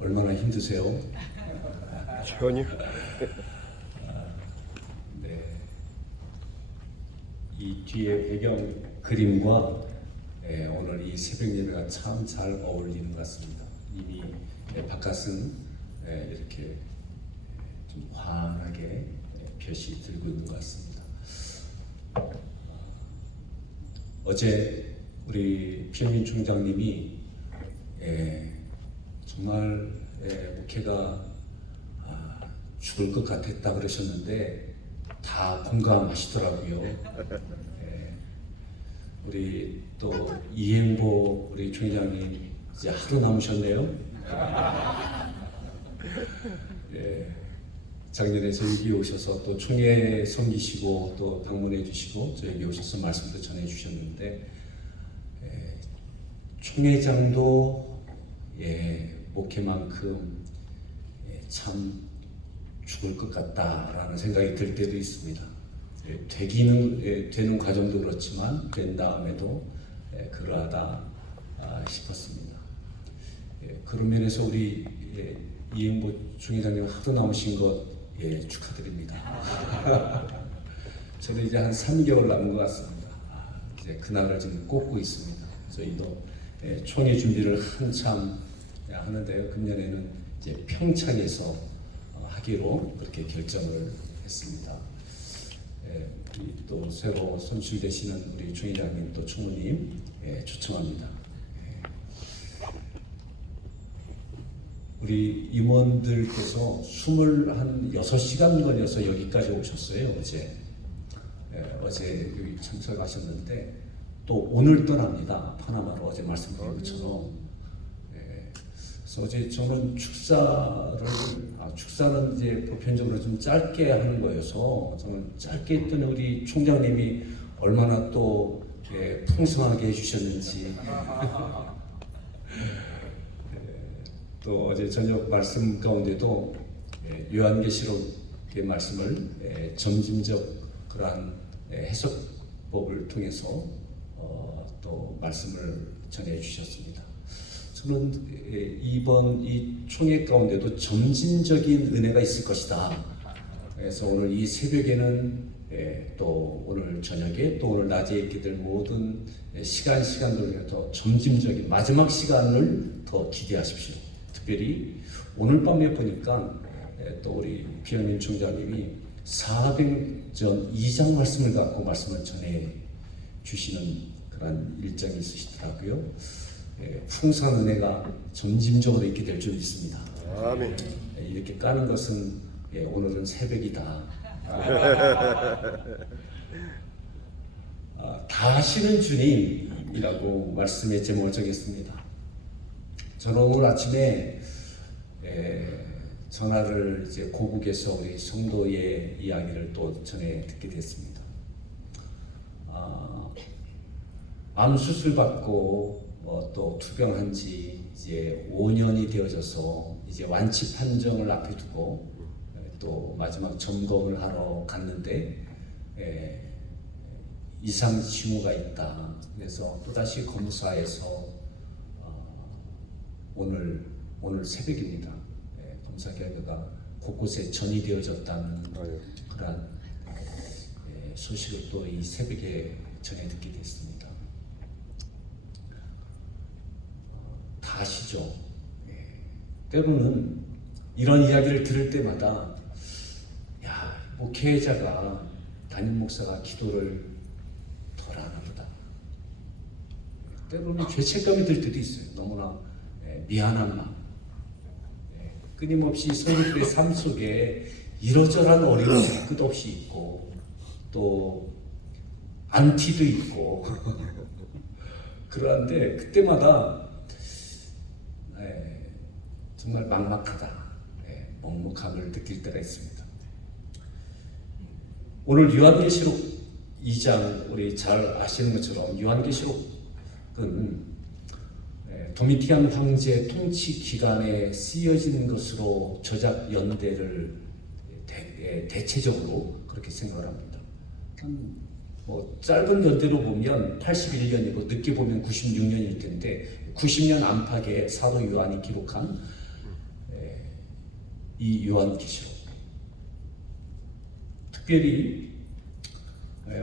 얼마나 힘드세요? 전혀. 네. 이 뒤에 배경 그림과 오늘 이 새벽 예배가 참 잘 어울리는 것 같습니다. 이미 바깥은 이렇게 좀 환하게 볕이 들고 있는 것 같습니다. 어제 우리 피어민 총장님이 정말 목회가 죽을 것 같았다 그러셨는데 다 공감하시더라고요. 우리 또 이행보 우리 총회장님 이제 하루 남으셨네요. 작년에 저희 오셔서 또 총회 섬기시고 또 방문해 주시고 저희 오셔서 말씀도 전해 주셨는데 총회장도 목회만큼 참 죽을 것 같다라는 생각이 들 때도 있습니다. 되는 과정도 그렇지만 된 다음에도 그러하다 싶었습니다. 그런 면에서 우리 이행보 총회장님 하루 남으신 것 축하드립니다. 저는 이제 한 3개월 남은 것 같습니다. 이제 그날을 지금 꼽고 있습니다. 저희도 총회 준비를 한참 하는데요. 금년에는 이제 평창에서 하기로 그렇게 결정을 했습니다. 또 새로 선출되시는 우리 총회장님 또 총무님 초청합니다. 우리 임원들께서 26시간 걸려서 여기까지 오셨어요. 어제 여기 참석하셨는데 또 오늘 떠납니다. 파나마로 어제 말씀드린 것처럼. 그래서 어제 저는 축사는 이제 보편적으로 좀 짧게 하는 거여서 저는 짧게 했더니 우리 총장님이 얼마나 또 풍성하게 해주셨는지 또 어제 저녁 말씀 가운데도 요한계시록의 말씀을 점진적 그러한 해석법을 통해서 또 말씀을 전해 주셨습니다. 저는 이번 이 총회 가운데도 점진적인 은혜가 있을 것이다. 그래서 오늘 이 새벽에는 또 오늘 저녁에 또 오늘 낮에 있게 될 모든 시간들을 더 점진적인 마지막 시간을 더 기대하십시오. 특별히 오늘 밤에 보니까 또 우리 피어민 총장님이 사도행전 2장 말씀을 갖고 말씀을 전해 주시는 그런 일정이 있으시더라고요. 풍성한 은혜가 점진적으로 있게 될 줄 믿습니다. 아멘. 이렇게 까는 것은 오늘은 새벽이다. 다하시는 주님이라고 말씀의 제목을 정했습니다. 저는 오늘 아침에 전화를 이제 고국에서 우리 성도의 이야기를 또 전해 듣게 됐습니다. 암 수술 받고 또 투병한 지 이제 5년이 되어져서 이제 완치 판정을 앞에 두고 또 마지막 점검을 하러 갔는데 이상 징후가 있다. 그래서 또다시 검사에서 오늘 새벽입니다. 검사 결과가 곳곳에 전이 되어졌다는 그런 소식을 또 이 새벽에 전해 듣게 됐습니다. 다 아시죠? 때로는 이런 이야기를 들을 때마다 목회자가 담임 목사가 기도를 덜 하나 보다. 때로는 죄책감이 들 때도 있어요. 너무나 미안한 마음. 끊임없이 성도들의 삶 속에 이러저러한 어려움이 끝없이 있고 또 안티도 있고 그런데 그때마다 정말 막막하다, 먹먹함을 느낄 때가 있습니다. 오늘 요한계시록 2장 우리 잘 아시는 것처럼 요한계시록은 도미티안 황제 통치 기간에 쓰여진 것으로 저작 연대를 대체적으로 그렇게 생각을 합니다. 짧은 연대로 보면 81년이고 늦게 보면 96년일 텐데 90년 안팎에 사도 요한이 기록한 이 요한계시록. 특별히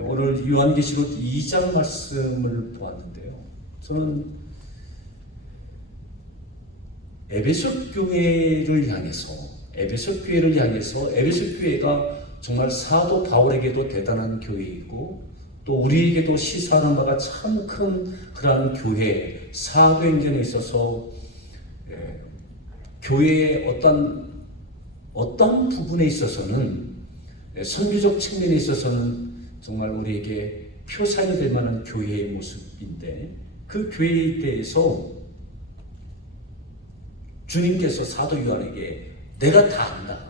오늘 요한계시록 2장 말씀을 보았는데요. 저는 에베소 교회를 향해서 에베소 교회가 정말 사도 바울에게도 대단한 교회이고 또 우리에게도 시사하는 바가 참 큰 그러한 교회, 사도행전에 있어서 교회의 어떤 부분에 있어서는 선교적 측면에 있어서는 정말 우리에게 표상이 될 만한 교회의 모습인데 그 교회에 대해서 주님께서 사도 요한에게 내가 다 안다.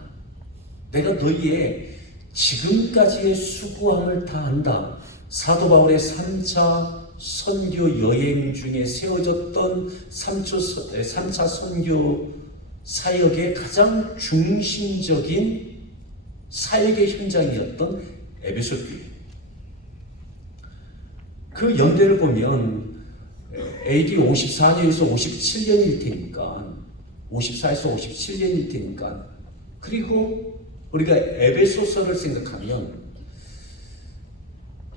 내가 너희의 지금까지의 수고함을 다 안다. 사도 바울의 3차 선교 여행 중에 세워졌던 3차 선교 사역의 가장 중심적인 사역의 현장이었던 에베소 교회. 그 연대를 보면 AD 54년에서 57년일 테니까 54에서 57년일 테니까 그리고 우리가 에베소서를 생각하면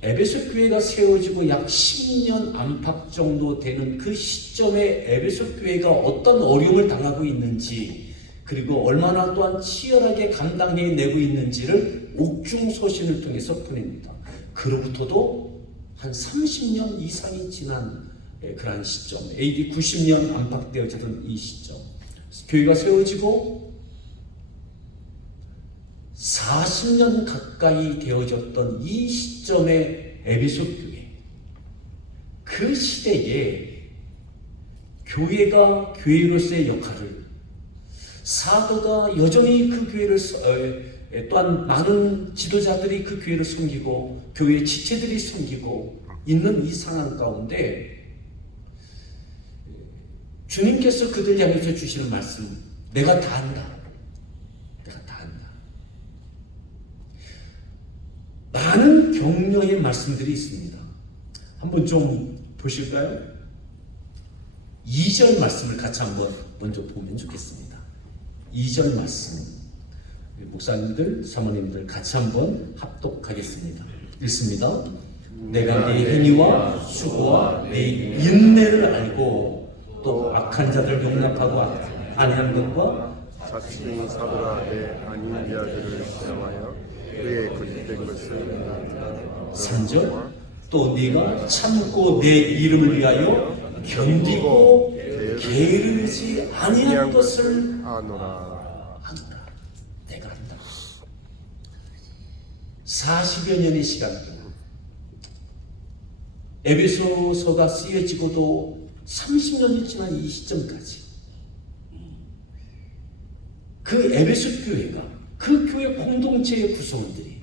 에베소 교회가 세워지고 약 10년 안팎 정도 되는 그 시점에 에베소 교회가 어떤 어려움을 당하고 있는지 그리고 얼마나 또한 치열하게 감당해내고 있는지를 옥중서신을 통해서 보냅니다. 그로부터도 한 30년 이상이 지난 그러한 시점, AD 90년 안팎되어지던 이 시점, 교회가 세워지고 40년 가까이 되어졌던 이 시점의 에베소 교회, 그 시대에 교회가 교회로서의 역할을, 사도가 여전히 그 교회를 또한 많은 지도자들이 그 교회를 섬기고 교회 지체들이 섬기고 있는 이 상황 가운데 주님께서 그들 향해서 주시는 말씀, 내가 다 한다. 내가 다 한다. 많은 격려의 말씀들이 있습니다. 한번 좀 보실까요? 2절 말씀을 같이 한번 먼저 보면 좋겠습니다. 2절 말씀, 목사님들, 사모님들 같이 한번 합독하겠습니다. 읽습니다. 내가 네 행위와 수고와 네 인내를 알고 또 악한 자들 용납하고 아니한 것과 자칭 사도라 내 아닌 자들을 시험하여 그의 거짓된 것을 3절 또 네가 참고 내 이름을 위하여 견디고 게으르지 아니한 것을 아노라. 내가 한다. 40여 년의 시간 동안 에베소서가 쓰여지고도 30년이 지난 이 시점까지 그 에베소 교회가, 그 교회 공동체의 구성원들이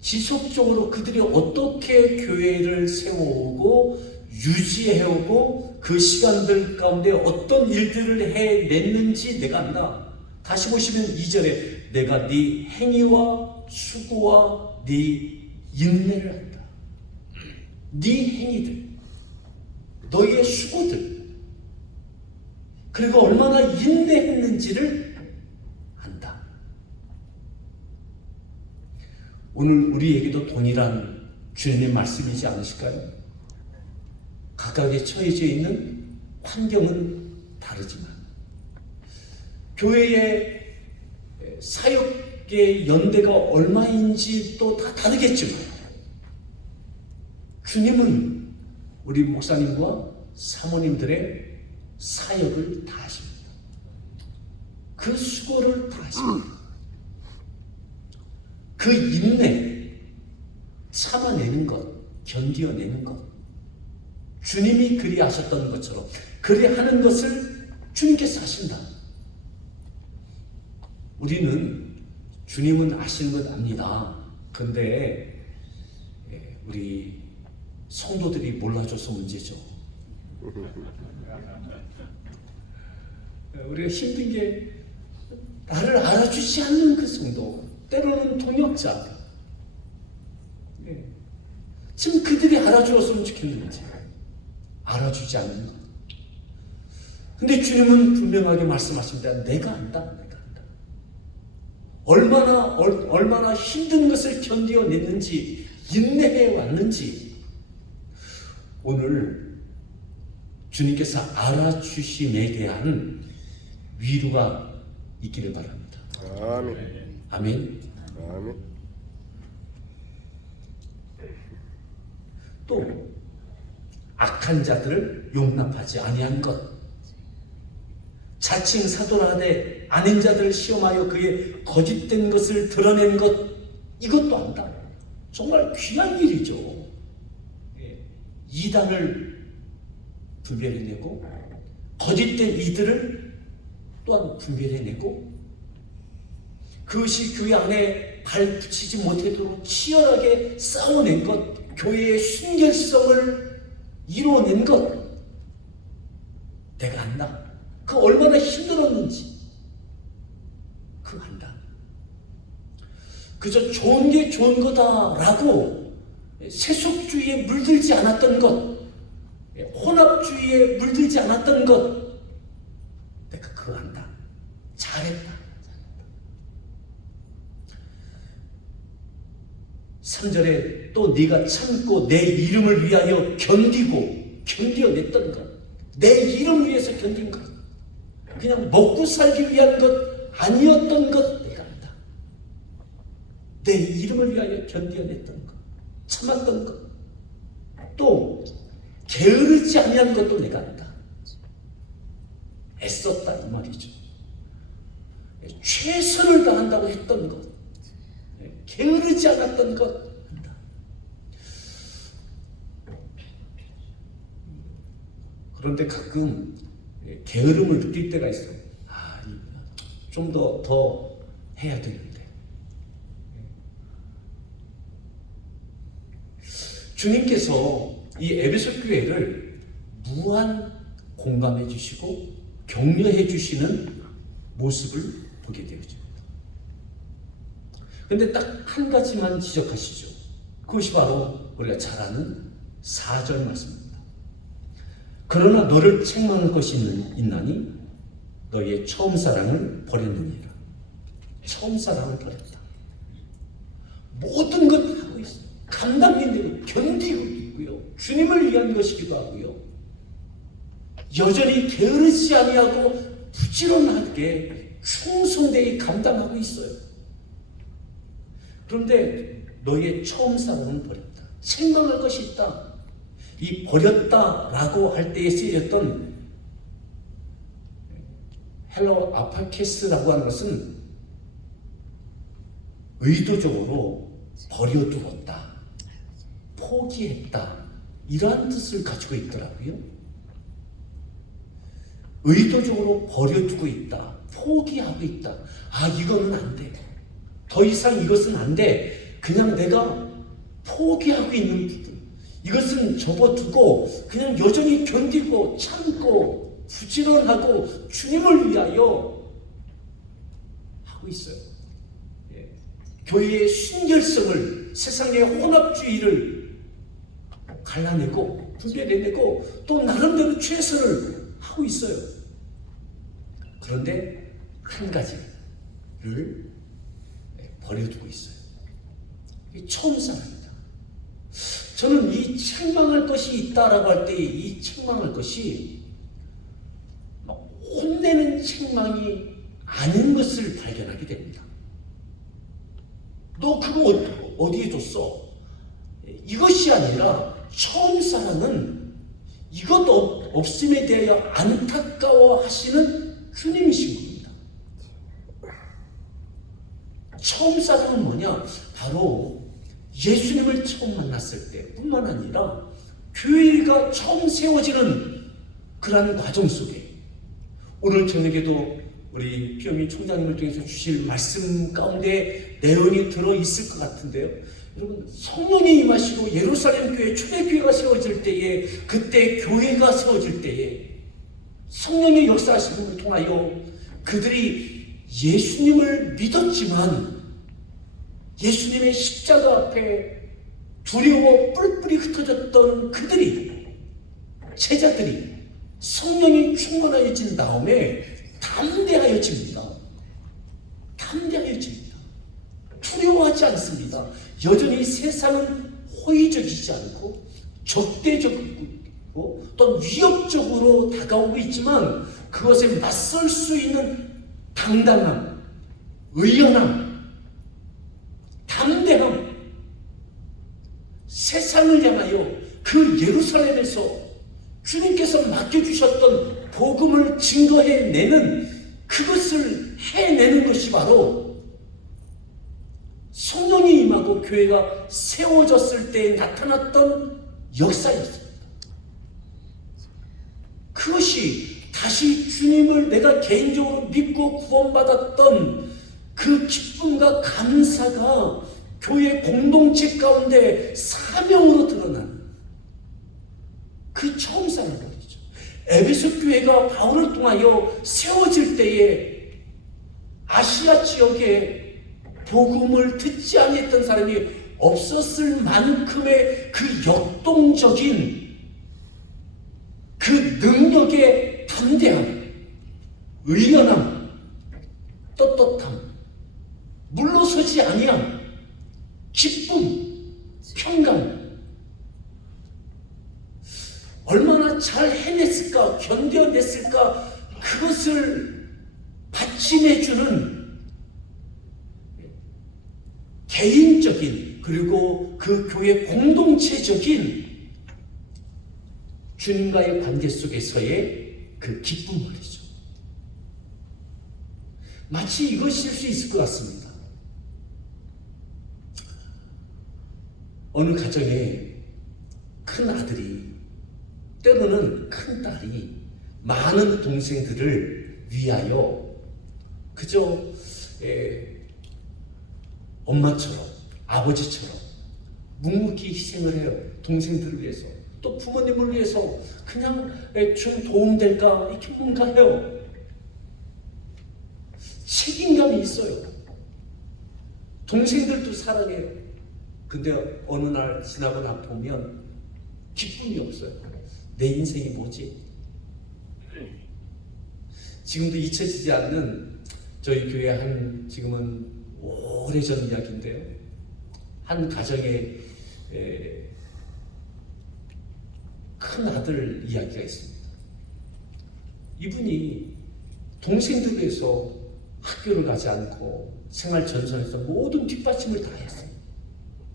지속적으로 그들이 어떻게 교회를 세워오고 유지해오고 그 시간들 가운데 어떤 일들을 해냈는지 내가 안다. 다시 보시면 2절에 내가 네 행위와 수고와 네 인내를 안다. 네 행위들, 너희의 수고들, 그리고 얼마나 인내했는지를 안다. 오늘 우리에게도 동일한 주님의 말씀이지 않으실까요? 각각에 처해져 있는 환경은 다르지만 교회의 사역의 연대가 얼마인지 또 다 다르겠지만 주님은 우리 목사님과 사모님들의 사역을 다 하십니다. 그 수고를 다 하십니다. 그 인내, 참아내는 것, 견디어내는 것, 주님이 그리 하셨던 것처럼 그리 하는 것을 주님께서 하신다. 우리는 주님은 아시는 것 압니다. 그런데 우리 성도들이 몰라줘서 문제죠. 우리가 힘든 게 나를 알아주지 않는 그 성도, 때로는 동역자. 지금 그들이 알아주었으면 좋겠는지 알아주지 않는 것. 근데 주님은 분명하게 말씀하십니다. 내가 안다, 내가 안다. 얼마나 힘든 것을 견뎌냈는지, 인내해 왔는지, 오늘 주님께서 알아주심에 대한 위로가 있기를 바랍니다. 아멘. 아멘. 아멘. 또 악한 자들을 용납하지 아니한 것, 자칭 사도라되 아닌 자들을 시험하여 그의 거짓된 것을 드러낸 것, 이것도 안다. 정말 귀한 일이죠. 이단을 분별해내고 거짓된 이들을 또한 분별해내고 그것이 교회 안에 발 붙이지 못하도록 치열하게 싸워낸 것, 교회의 순결성을 이루어낸 것, 내가 안다. 그 얼마나 힘들었는지 그거 안다. 그저 좋은 게 좋은 거다라고 세속주의에 물들지 않았던 것, 혼합주의에 물들지 않았던 것, 내가 그거 안다. 잘했다. 3절에 또 네가 참고 내 이름을 위하여 견뎌냈던 것, 내 이름을 위해서 견딘 것, 그냥 먹고 살기 위한 것 아니었던 것 내가 안다. 내 이름을 위하여 견뎌냈던 것, 참았던 것, 또 게으르지 아니한 것도 내가 안다. 애썼다 이 말이죠. 최선을 다한다고 했던 것, 게으르지 않았던 것 한다. 그런데 가끔 게으름을 느낄 때가 있어요. 좀 더 해야 되는데. 주님께서 이 에베소 교회를 무한 공감해 주시고 격려해 주시는 모습을 보게 되어집니다. 근데 딱 한 가지만 지적하시죠. 그것이 바로 우리가 잘 아는 4절 말씀입니다. 그러나 너를 책망할 것이 있나니 너희의 처음 사랑을 버렸느니라. 처음 사랑을 버렸다. 모든 것 하고 있어요. 감당해내고 견디고 있고요. 주님을 위한 것이기도 하고요. 여전히 게으르지 아니하고 부지런하게 충성되게 감당하고 있어요. 그런데 너희의 처음 사랑은 버렸다. 책망할 것이 있다. 이 버렸다라고 할 때에 쓰였던 헬러 아파케스라고 하는 것은 의도적으로 버려두었다, 포기했다, 이러한 뜻을 가지고 있더라고요. 의도적으로 버려두고 있다, 포기하고 있다. 이거는 안 돼. 더 이상 이것은 안 돼. 그냥 내가 포기하고 있는 부분, 이것은 접어두고 그냥 여전히 견디고 참고 부지런하고 주님을 위하여 하고 있어요. 교회의 순결성을, 세상의 혼합주의를 갈라내고 분별해내고 또 나름대로 최선을 하고 있어요. 그런데 한 가지를 버려두고 있어요. 이게 처음 사랑입니다. 저는 이 책망할 것이 있다라고 할 때 이 책망할 것이 혼내는 책망이 아닌 것을 발견하게 됩니다. 너 그거 어디에 뒀어? 이것이 아니라 처음 사랑은 이것 없음에 대하여 안타까워 하시는 주님이신 겁니다. 처음 사랑은 뭐냐? 바로 예수님을 처음 만났을 때 뿐만 아니라 교회가 처음 세워지는 그러한 과정 속에 오늘 저녁에도 우리 피어미 총장님을 통해서 주실 말씀 가운데 내용이 들어있을 것 같은데요. 여러분, 성령이 임하시고 예루살렘 교회, 초대교회가 세워질 때에, 그때 교회가 세워질 때에 성령의 역사하심을 통하여 그들이 예수님을 믿었지만 예수님의 십자가 앞에 두려워 뿔뿔이 흩어졌던 그들이, 제자들이 성령이 충만하여진 다음에 담대하여집니다. 담대하여집니다. 두려워하지 않습니다. 여전히 세상은 호의적이지 않고 적대적이고 또 위협적으로 다가오고 있지만 그것에 맞설 수 있는 당당함, 의연함, 담대함, 세상을 향하여 그 예루살렘에서 주님께서 맡겨주셨던 복음을 증거해내는 그것을 해내는 것이 바로 성령이 임하고 교회가 세워졌을 때 나타났던 역사였습니다. 그것이 다시 주님을 내가 개인적으로 믿고 구원받았던 그 기쁨과 감사가 교회 공동체 가운데 사명으로 드러나는 그 처음 사람들이죠. 에베소 교회가 바울을 통하여 세워질 때에 아시아 지역에 복음을 듣지 아니했던 사람이 없었을 만큼의 그 역동적인 그 능력의 담대함, 의연함, 떳떳함, 물러서지 아니함, 기쁨, 평강, 얼마나 잘 해냈을까, 견뎌냈을까, 그것을 받침해주는 개인적인 그리고 그 교회 공동체적인 주님과의 관계 속에서의 그 기쁨 말이죠. 마치 이것일 수 있을 것 같습니다. 어느 가정에 큰 아들이 때로는 큰 딸이 많은 동생들을 위하여 그저 엄마처럼 아버지처럼 묵묵히 희생을 해요. 동생들을 위해서 또 부모님을 위해서 그냥 좀 도움될까 이렇게 뭔가 해요. 책임감이 있어요. 동생들도 사랑해요. 근데 어느 날 지나고 나 보면 기쁨이 없어요. 내 인생이 뭐지? 지금도 잊혀지지 않는 저희 교회 한 지금은 오래전 이야기인데요. 한 가정에 큰 아들 이야기가 있습니다. 이분이 동생들을 위해서 학교를 가지 않고 생활 전선에서 모든 뒷받침을 다 했어요.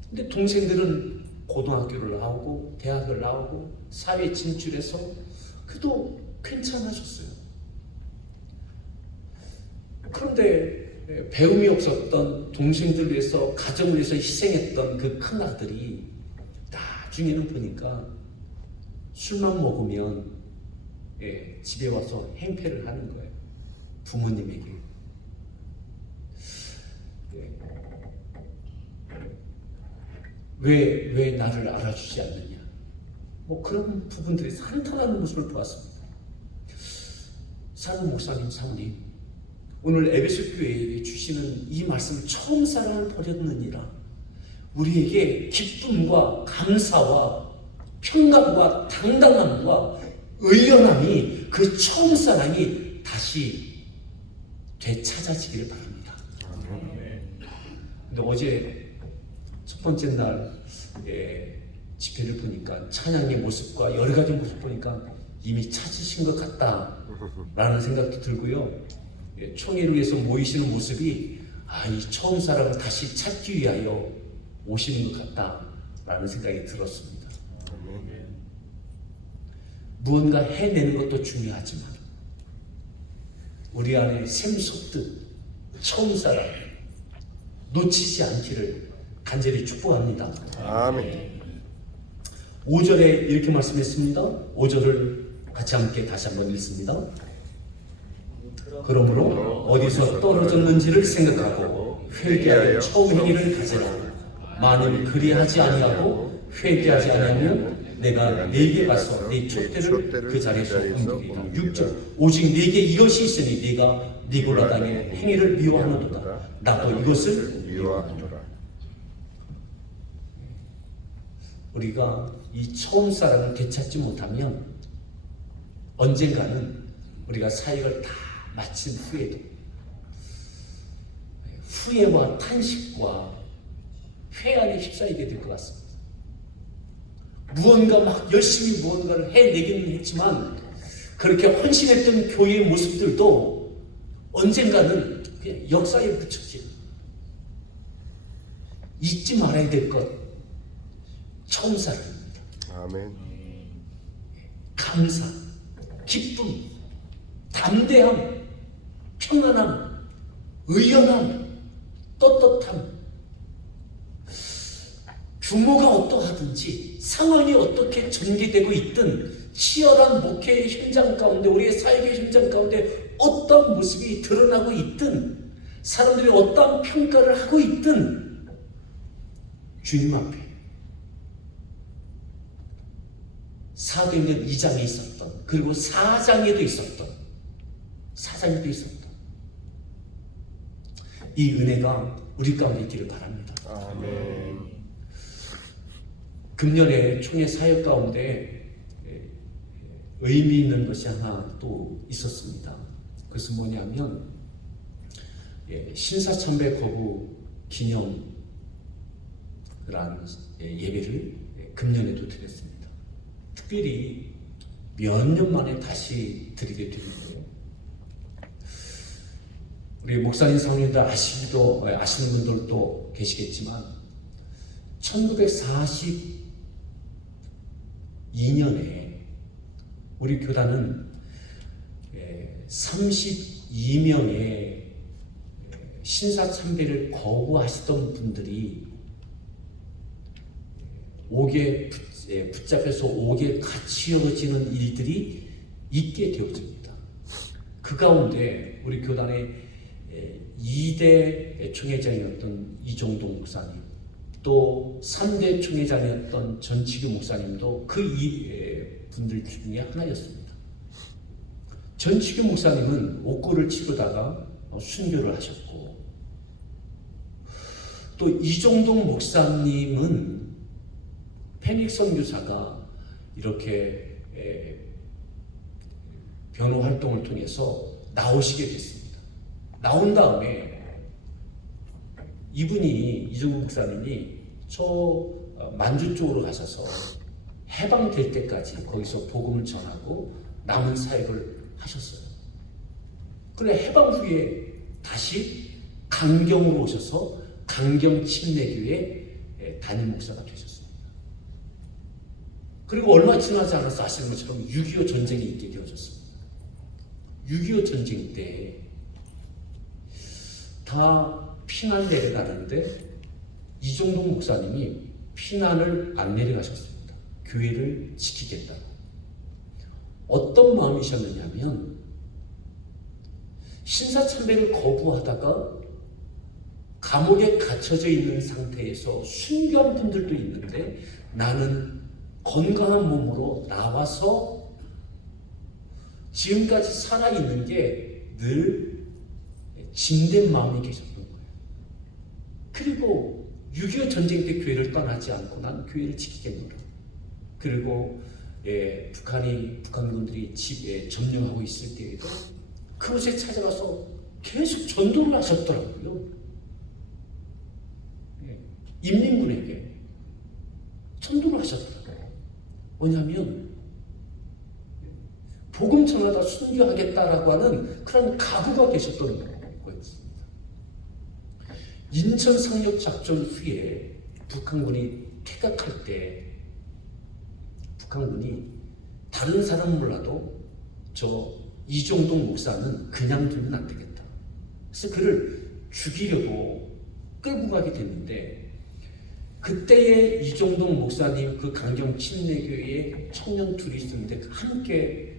근데 동생들은 고등학교를 나오고 대학을 나오고 사회 진출해서 그래도 괜찮아졌어요. 그런데 배움이 없었던 동생들을 위해서 가정을 위해서 희생했던 그 큰 아들이 나중에는 보니까 술만 먹으면 집에 와서 행패를 하는 거예요. 부모님에게. 왜 나를 알아주지 않느냐. 뭐 그런 부분들이 한탄하는 모습을 보았습니다. 사랑하는 목사님, 사모님, 오늘 에베소 교회에게 주시는 이 말씀, 처음 사랑을 버렸느니라. 우리에게 기쁨과 감사와 평강과 당당함과 의연함이 그 처음 사랑이 다시 되찾아지기를 바랍니다. 근데 어제 첫 번째 날 집회를 보니까 찬양의 모습과 여러 가지 모습 보니까 이미 찾으신 것 같다라는 생각도 들고요. 총회를 위해서 모이시는 모습이 이 처음 사랑을 다시 찾기 위하여 오시는 것 같다라는 생각이 들었습니다. 무언가 해내는 것도 중요하지만 우리 안에 샘솟듯 처음 사랑 놓치지 않기를 간절히 축복합니다. 아멘. 5절에 이렇게 말씀했습니다. 5절을 같이 함께 다시 한번 읽습니다. 그러므로 어디서 떨어졌는지를 생각하고 회개하여 처음 행위를 가지라. 만일 그리하지 아니하고 회개하지 아니하면 내가 네게 가서 네 촛대를 그 자리에서 옮기리라. 6절 오직 네게 이것이 있으니 네가 니골라 땅의 행위를 미워하노도다. 나도 이것을 미워하노라. 우리가 이 처음 사랑을 되찾지 못하면 언젠가는 우리가 사역을 다 마친 후에도 후회와 탄식과 회한에 휩싸이게 될 것 같습니다. 무언가 막 열심히 무언가를 해내기는 했지만 그렇게 헌신했던 교회의 모습들도 언젠가는 그냥 역사에 묻혀진, 잊지 말아야 될 것, 천사입니다. 아멘. 감사, 기쁨, 담대함, 평안함, 의연함, 떳떳함. 규모가 어떠하든지 상황이 어떻게 전개되고 있든 치열한 목회의 현장 가운데, 우리의 사역의 현장 가운데 어떤 모습이 드러나고 있든, 사람들이 어떤 평가를 하고 있든 주님 앞에 사도행전 2장에 있었던, 그리고 4장에도 있었던 이 은혜가 우리 가운데 있기를 바랍니다. 아멘. 금년에 총회 사역 가운데 의미 있는 것이 하나 또 있었습니다. 그것은 뭐냐면 신사참배 거부 기념 그런 예배를 금년에도 드렸습니다. 특별히 몇 년 만에 다시 드리게 되는데요. 우리 목사님 성님들 아시는 분들도 계시겠지만 1942년에 우리 교단은 32명의 신사참배를 거부하시던 분들이 옥에 붙잡혀서 옥에 갇혀지는 일들이 있게 되어집니다. 그 가운데 우리 교단의 2대 총회장이었던 이종동 목사님, 또 3대 총회장이었던 전치규 목사님도 그 분들 중에 하나였습니다. 전치규 목사님은 옥고를 치르다가 순교를 하셨고, 또 이종동 목사님은 페닉 선교사가 이렇게 변호 활동을 통해서 나오시게 됐습니다. 나온 다음에 이종동 목사님이 저 만주 쪽으로 가셔서 해방될 때까지 거기서 복음을 전하고 남은 사역을 하셨어요. 그래 해방 후에 다시 강경으로 오셔서 강경 침례교회 담임 목사가 되셨습니다. 그리고 얼마 지나지 않아서 아시는 것처럼 6.25 전쟁이 있게 되어졌습니다. 6.25 전쟁 때 다 피난 내려가는데 이종동 목사님이 피난을 안 내려가셨습니다. 교회를 지키겠다고. 어떤 마음이셨느냐면 신사참배를 거부하다가 감옥에 갇혀져 있는 상태에서 순교한 분들도 있는데 나는 건강한 몸으로 나와서 지금까지 살아있는 게 늘 짐된 마음이 계셨던 거예요. 그리고 6.25 전쟁 때 교회를 떠나지 않고 난 교회를 지키겠노라. 그리고 북한군들이 집에 점령하고 있을 때에도 그곳에 찾아가서 계속 전도를 하셨더라고요. 인민군에게 전도를 하셨더라고요. 뭐냐면 복음 전하다 순교하겠다라고 하는 그런 각오가 계셨던 거였습니다. 인천 상륙 작전 후에 북한군이 퇴각할 때 북한군이 다른 사람은 몰라도 저 이종동 목사는 그냥 두면 안 되겠다. 그래서 그를 죽이려고 끌고 가게 됐는데 그때의 이종동 목사님 그 강경 침례교회에 청년 둘이 있었는데 함께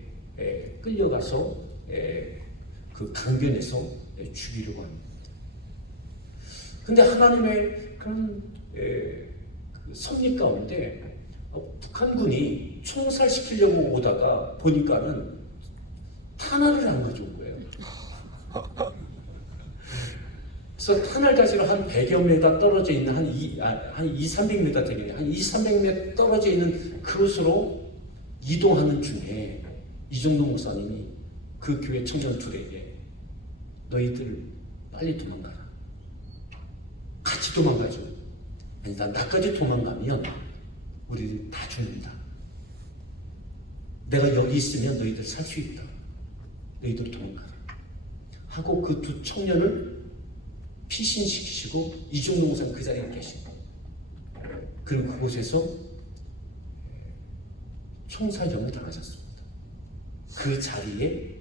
끌려가서 그 강변에서 죽이려고 합니다. 근데 하나님의 그런 그 섭리 가운데 북한군이 총살시키려고 오다가 보니까는 탄알을 안 가져온 거예요. 그래서 탄알 가지고 한 100여 미터 떨어져 있는 한 200~300m 되겠네요. 한 200~300m 떨어져 있는 그곳으로 이동하는 중에 이정도 목사님이 그 교회 청년들에게 너희들 빨리 도망가라. 같이 도망가죠. 아니다, 나까지 도망가면 우리들 다 죽는다. 내가 여기 있으면 너희들 살 수 있다. 너희들 도망가라. 하고 그 두 청년을 피신시키시고 이정도 목사님 그 자리에 계시고, 그리고 그곳에서 총살형을 당하셨습니다. 그 자리에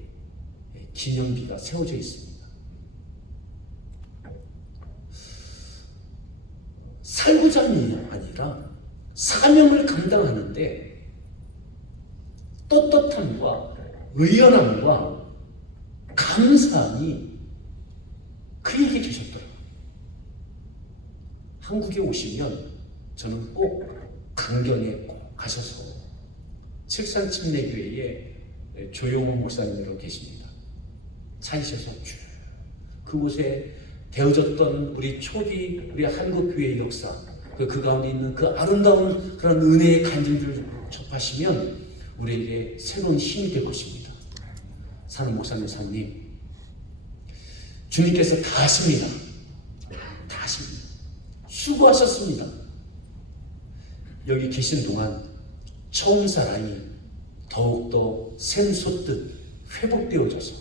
기념비가 세워져 있습니다. 살고자 함이 아니라 사명을 감당하는데 떳떳함과 의연함과 감사함이 그에게 계셨더라고요. 한국에 오시면 저는 꼭 강경에 꼭 가셔서 칠산침례교회에 조용호 목사님으로 계십니다. 찾으셔서 쭉 그곳에 되어졌던 우리 초기 우리 한국교회의 역사, 그 가운데 있는 그 아름다운 그런 은혜의 간증들을 접하시면 우리에게 새로운 힘이 될 것입니다. 사는 목사님, 사모님, 주님께서 다 하십니다. 다 하십니다. 수고하셨습니다. 여기 계신 동안 처음 사랑이 더욱더 샘솟듯 회복되어져서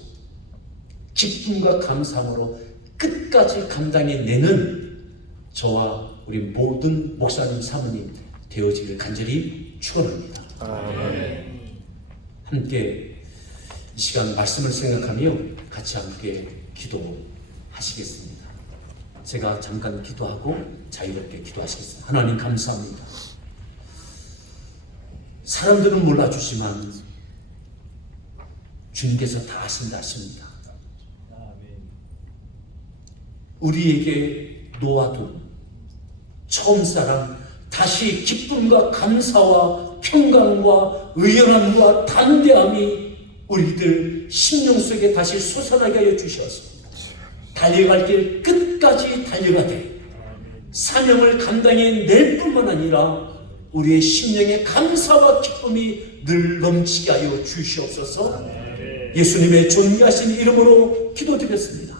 기쁨과 감사함으로 끝까지 감당해내는 저와 우리 모든 목사님, 사모님 되어지기를 간절히 축원합니다. 함께 이 시간 말씀을 생각하며 같이 함께 기도하시겠습니다. 제가 잠깐 기도하고 자유롭게 기도하시겠습니다. 하나님 감사합니다. 사람들은 몰라주지만 주님께서 다 하신다 하십니다. 우리에게 놓아둔 처음 사랑, 다시 기쁨과 감사와 평강과 의연함과 담대함이 우리들 심령 속에 다시 솟아나게 하여 주셔서 달려갈 길 끝까지 달려가되 사명을 감당해 낼 뿐만 아니라 우리의 심령의 감사와 기쁨이 늘 넘치게 하여 주시옵소서. 예수님의 존귀하신 이름으로 기도드렸습니다.